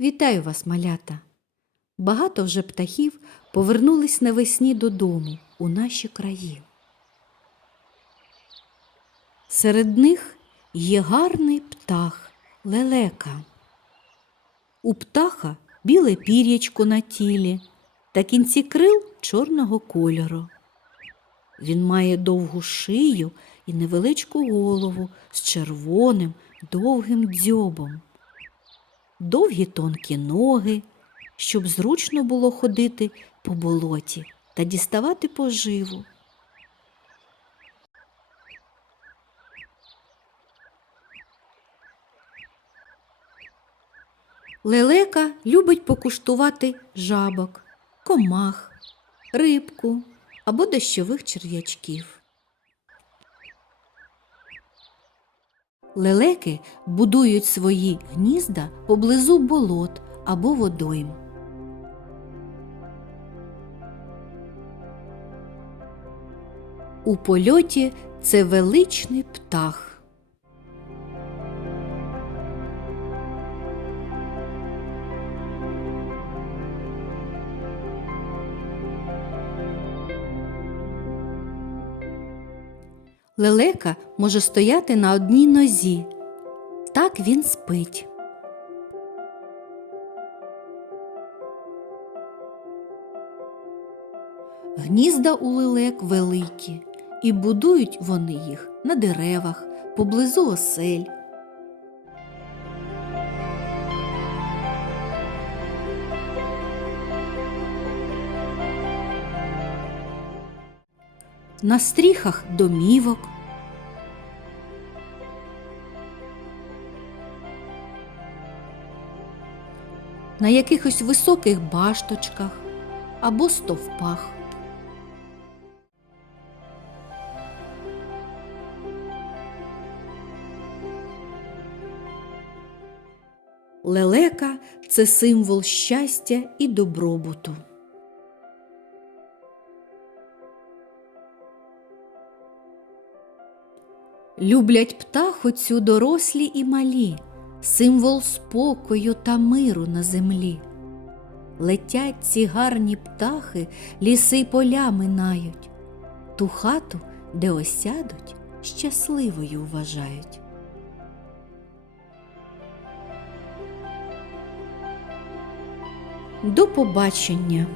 Вітаю вас, малята! Багато вже птахів повернулись навесні додому у наші краї. Серед них є гарний птах лелека. У птаха біле пір'ячко на тілі та кінці крил чорного кольору. Він має довгу шию і невеличку голову з червоним довгим дзьобом довгі тонкі ноги, щоб зручно було ходити по болоті та діставати поживу. Лелека любить покуштувати жабок, комах, рибку або дощових черв'ячків. Лелеки будують свої гнізда поблизу болот або водойм. У польоті це величний птах. Лелека може стояти на одній нозі. Так він спить. Гнізда у лелек великі, і будують вони їх на деревах, поблизу осель. На стріхах домівок. На якихось високих башточках або стовпах. Лелека це символ щастя і добробуту. Люблять птаху цю дорослі і малі, символ спокою та миру на землі. Летять ці гарні птахи, ліси поля минають, ту хату, де осядуть, щасливою вважають. До побачення!